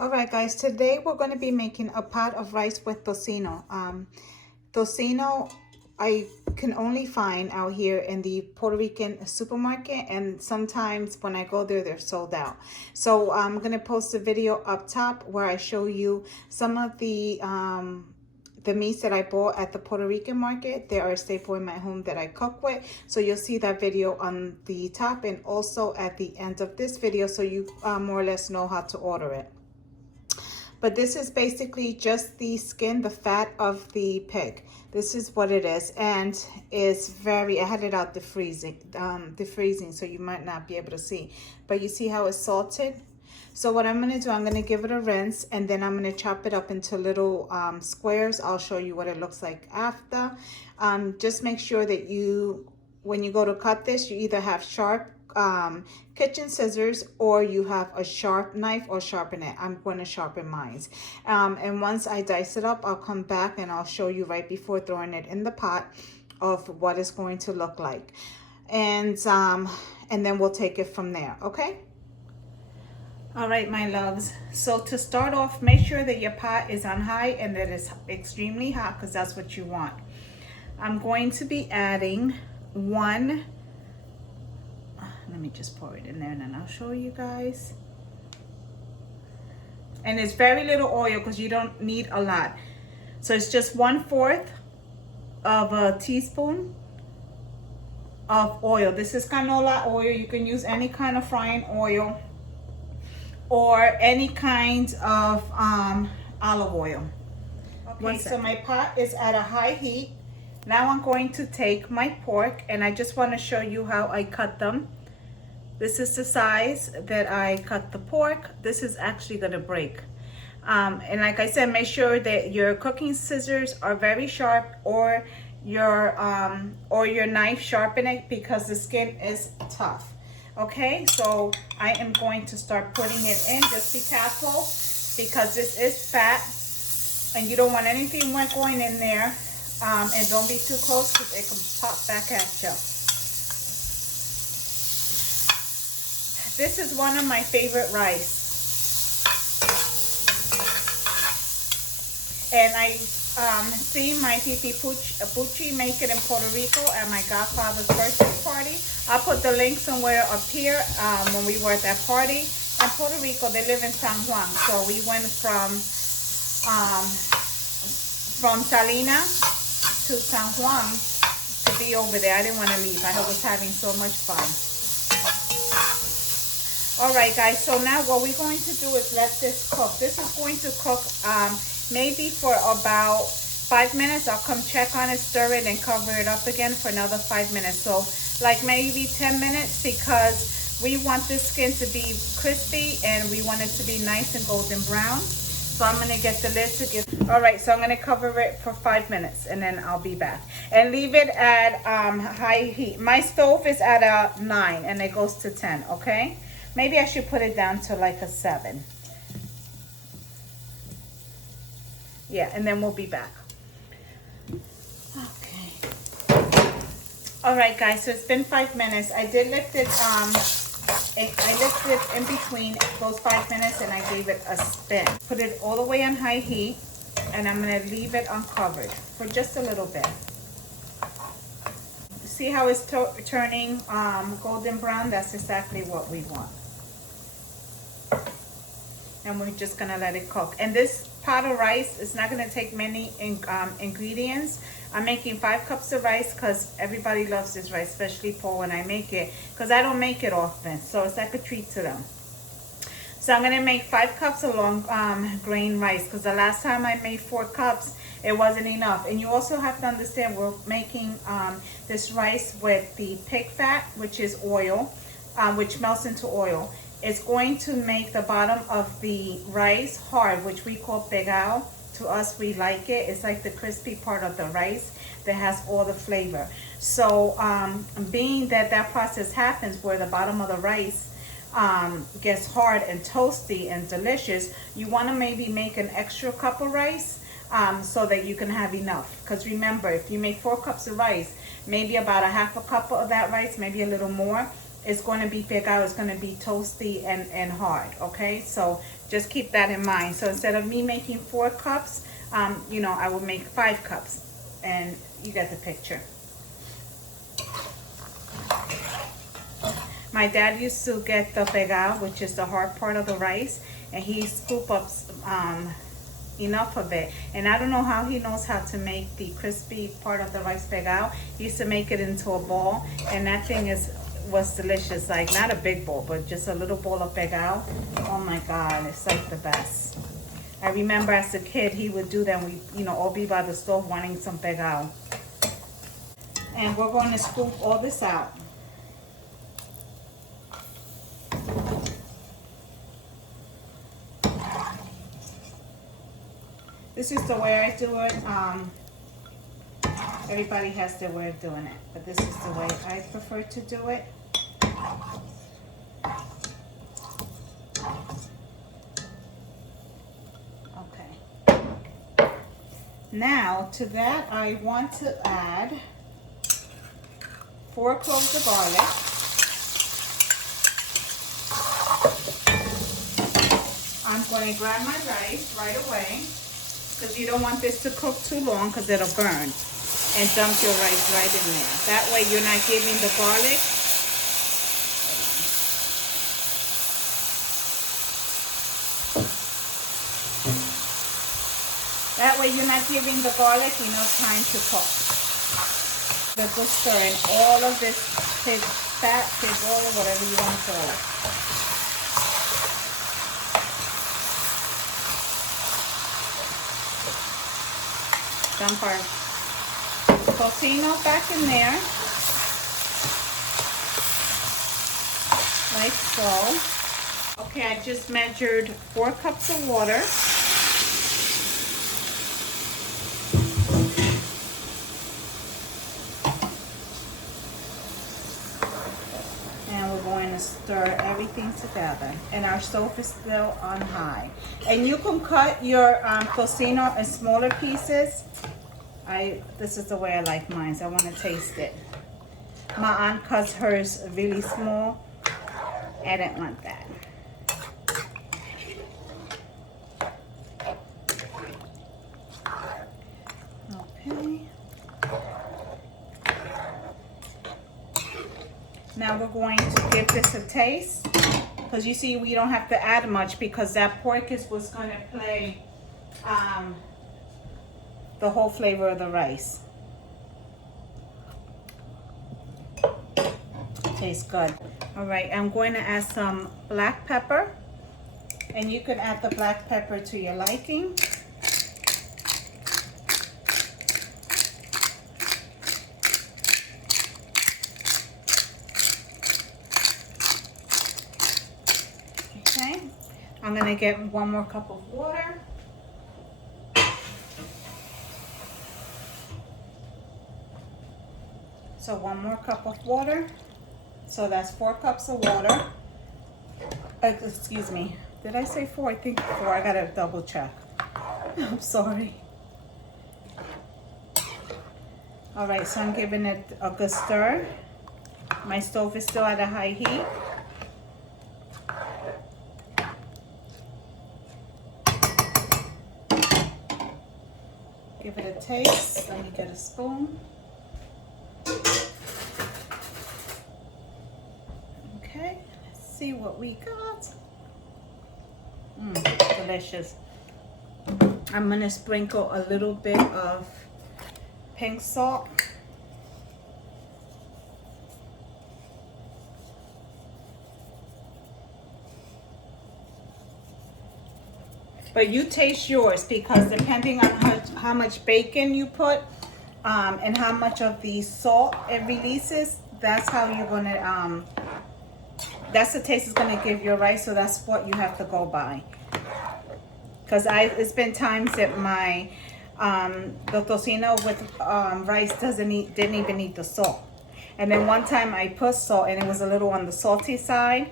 All right, guys, today we're going to be making a pot of rice with tocino. Tocino, I can only find out here in the Puerto Rican supermarket, and sometimes when I go there, they're sold out. So I'm going to post a video up top where I show you some of the meats that I bought at the Puerto Rican market. They are a staple in my home that I cook with. So you'll see that video on the top and also at the end of this video, so you more or less know how to order it. But this is basically just the skin, the fat of the pig. This is what it is, and it's very, I had it out defreezing, so you might not be able to see. But you see how it's salted? So what I'm gonna do, I'm gonna give it a rinse, and then I'm gonna chop it up into little squares. I'll show you what it looks like after. Just make sure that when you go to cut this, you either have sharp kitchen scissors or you have a sharp knife or sharpen it. I'm going to sharpen mine. And once I dice it up, I'll come back and I'll show you right before throwing it in the pot of what it's going to look like. And then we'll take it from there, okay? All right, my loves. So to start off, make sure that your pot is on high and that it's extremely hot, because that's what you want. I'm going to be adding let me just pour it in there and then I'll show you guys. And it's very little oil because you don't need a lot. So it's just 1/4 of a teaspoon of oil. This is canola oil. You can use any kind of frying oil or any kind of olive oil. Okay, so my pot is at a high heat. Now I'm going to take my pork, and I just want to show you how I cut them. This is the size that I cut the pork. This is actually going to break. And like I said, make sure that your cooking scissors are very sharp, or your knife, sharpen it, because the skin is tough. Okay, so I am going to start putting it in. Just be careful because this is fat and you don't want anything wet going in there. And don't be too close because it can pop back at you. This is one of my favorite rice. And I seen my Titi Pucci make it in Puerto Rico at my godfather's birthday party. I'll put the link somewhere up here when we were at that party. In Puerto Rico, they live in San Juan. So we went from Salina to San Juan to be over there. I didn't want to leave. I was having so much fun. All right, guys, so now what we're going to do is let this cook. This is going to cook maybe for about 5 minutes. I'll come check on it, stir it, and cover it up again for another 5 minutes. So like maybe 10 minutes, because we want this skin to be crispy and we want it to be nice and golden brown. So I'm going to get the lid to give. All right, so I'm going to cover it for 5 minutes and then I'll be back. And leave it at high heat. My stove is at a 9 and it goes to 10, okay? Maybe I should put it down to like a 7. Yeah, and then we'll be back. Okay. All right, guys, so it's been 5 minutes. I did lift it, I lifted it in between those 5 minutes and I gave it a spin. Put it all the way on high heat and I'm gonna leave it uncovered for just a little bit. See how it's turning golden brown? That's exactly what we want. And we're just gonna let it cook. And this pot of rice is not gonna take many ingredients. I'm making 5 cups of rice because everybody loves this rice, especially Paul when I make it, because I don't make it often, so it's like a treat to them. So I'm gonna make 5 cups of long grain rice, because the last time I made 4 cups, it wasn't enough. And you also have to understand we're making this rice with the pig fat, which is oil, which melts into oil. It's going to make the bottom of the rice hard, which we call pegao. To us, we like it. It's like the crispy part of the rice that has all the flavor. So being that process happens where the bottom of the rice gets hard and toasty and delicious, you want to maybe make an extra cup of rice so that you can have enough. Because remember, if you make 4 cups of rice, maybe about a half a cup of that rice, maybe a little more, it's going to be pegado, it's going to be toasty and hard, okay? So just keep that in mind. So instead of me making 4 cups, you know, I will make 5 cups, and you get the picture. My dad used to get the pegado, which is the hard part of the rice, and he scoop up enough of it. And I don't know how he knows how to make the crispy part of the rice pegado. He used to make it into a ball, and that thing was delicious. Like, not a big bowl, but just a little bowl of pegado. Oh my God, it's like the best. I remember as a kid, he would do that. We, you know, all be by the stove wanting some pegado. And we're going to scoop all this out. This is the way I do it. Everybody has their way of doing it, but this is the way I prefer to do it. Okay. Now to that I want to add 4 cloves of garlic. I'm going to grab my rice right away, because you don't want this to cook too long because it'll burn, and dump your rice right in there. That way you're not giving the garlic enough time to cook. The good stir in all of this pig fat, pig oil, whatever you want to call it. Dump our tocino back in there, like so. Okay, I just measured 4 cups of water. And we're going to stir everything together. And our stove is still on high. And you can cut your tocino in smaller pieces. This is the way I like mine, so I want to taste it. My aunt cuts hers really small. I didn't want that. Okay. Now we're going to give this a taste, because you see we don't have to add much, because that pork was going to play the whole flavor of the rice. Tastes good. All right, I'm going to add some black pepper, and you can add the black pepper to your liking. Okay, I'm gonna get 1 more cup of water. So 1 more cup of water. So that's 4 cups of water. Excuse me. Did I say 4? I think 4. I gotta double check. I'm sorry. All right, so I'm giving it a good stir. My stove is still at a high heat. Give it a taste. Let me get a spoon. Okay, let's see what we got. Delicious. I'm gonna sprinkle a little bit of pink salt. But you taste yours, because depending on how much bacon you put and how much of the salt it releases, that's how you're gonna that's the taste it's gonna give your rice. So that's what you have to go by. Because it's been times that my the tocino with rice didn't even need the salt. And then one time I put salt and it was a little on the salty side.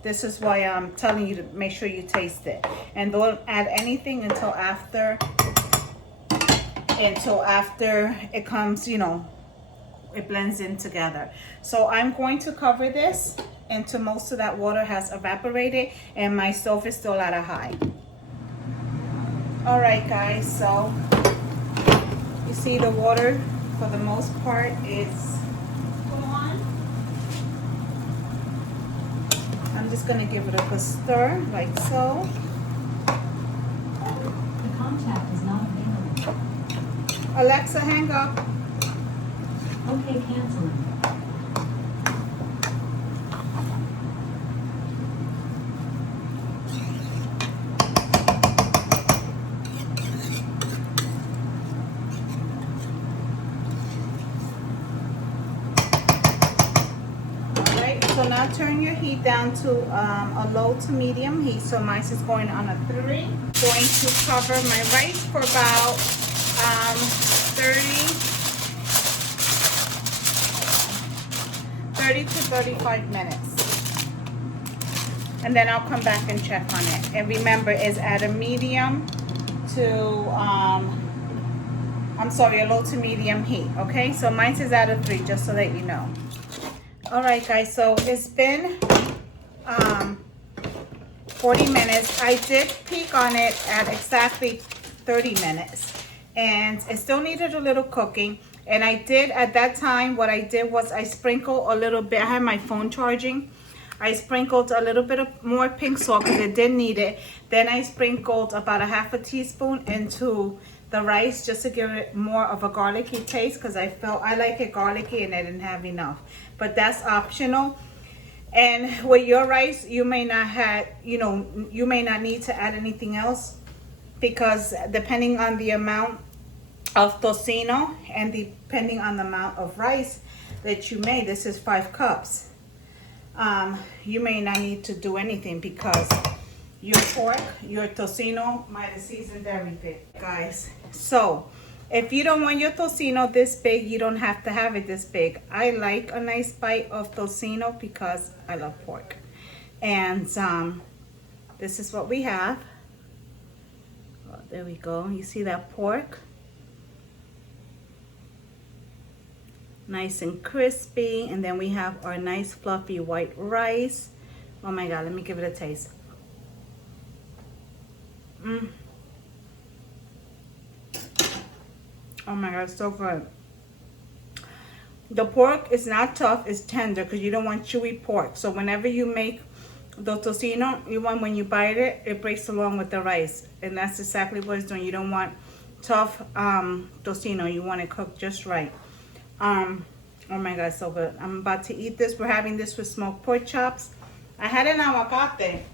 This is why I'm telling you to make sure you taste it. And don't add anything until after it comes, you know, it blends in together. So I'm going to cover this until most of that water has evaporated and my stove is still at a high. All right, guys, so you see the water for the most part is gone. I'm just gonna give it a good stir, like so. The contact is not available. Alexa, hang up. Okay, canceling. So now turn your heat down to a low to medium heat. So mine is going on a 3. Going to cover my rice for about 30 to 35 minutes. And then I'll come back and check on it. And remember, it's at a medium to, I'm sorry, a low to medium heat. Okay, so mine is at a 3, just so that you know. All right, guys, so it's been 40 minutes. I did peek on it at exactly 30 minutes, and it still needed a little cooking. And I did, at that time, what I did was I sprinkled a little bit. I had my phone charging. I sprinkled a little bit of more pink salt because it didn't need it. Then I sprinkled about a half a teaspoon into the rice just to give it more of a garlicky taste, because I felt I like it garlicky and I didn't have enough. But that's optional. And with your rice, you may not have, you may not need to add anything else, because depending on the amount of tocino and depending on the amount of rice that you made, this is 5 cups. You may not need to do anything because your pork, your tocino might have seasoned everything, guys. So if you don't want your tocino this big, you don't have to have it this big. I like a nice bite of tocino because I love pork. And this is what we have. Oh, there we go. You see that pork? Nice and crispy. And then we have our nice fluffy white rice. Oh my God, let me give it a taste. Oh my God, it's so good. The pork is not tough, it's tender, because you don't want chewy pork. So whenever you make the tocino, you want, when you bite it, it breaks along with the rice. And that's exactly what it's doing. You don't want tough tocino. You want it cooked just right. Oh my God, so good. I'm about to eat this. We're having this with smoked pork chops. I had an aguacate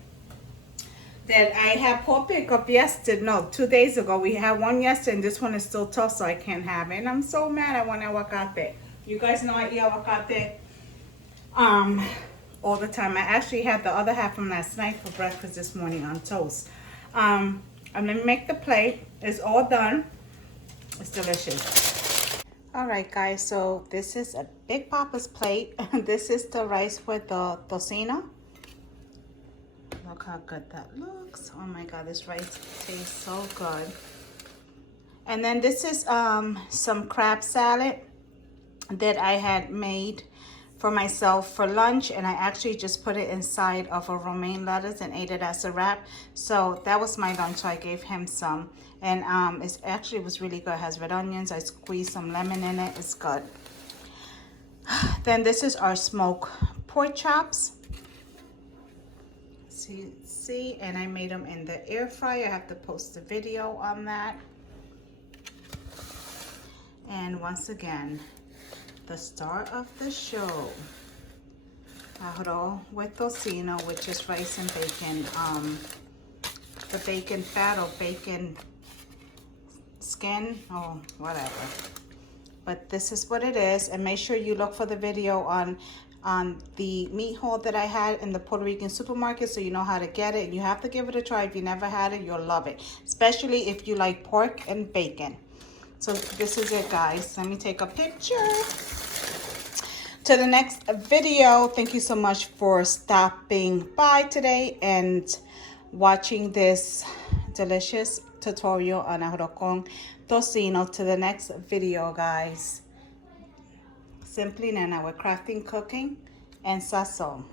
that I had pork pick up yesterday. No, 2 days ago. We had one yesterday, and this one is still tough, so I can't have it. And I'm so mad I want aguacate. You guys know I eat aguacate all the time. I actually had the other half from last night for breakfast this morning on toast. I'm gonna make the plate. It's all done. It's delicious. All right, guys, so this is a Big Papa's plate. This is the rice with the tocino. Look how good that looks. Oh my God, this rice tastes so good. And then this is some crab salad that I had made for myself for lunch, and I actually just put it inside of a romaine lettuce and ate it as a wrap. So that was my lunch, so I gave him some. And it actually was really good. It has red onions. I squeezed some lemon in it. It's good. Then this is our smoked pork chops. See, and I made them in the air fryer. I have to post a video on that. And once again, the star of the show, arroz with tocino, which is rice and bacon, the bacon fat or bacon skin or whatever. But this is what it is. And make sure you look for the video on the meat haul that I had in the Puerto Rican supermarket, so you know how to get it. You have to give it a try. If you never had it, you'll love it, especially if you like pork and bacon. So this is it, guys. Let me take a picture. To the next video. Thank you so much for stopping by today and watching this delicious tutorial on arroz con tocino. To the next video, guys. Simply Nana with Crafting, Cooking, and Sazon.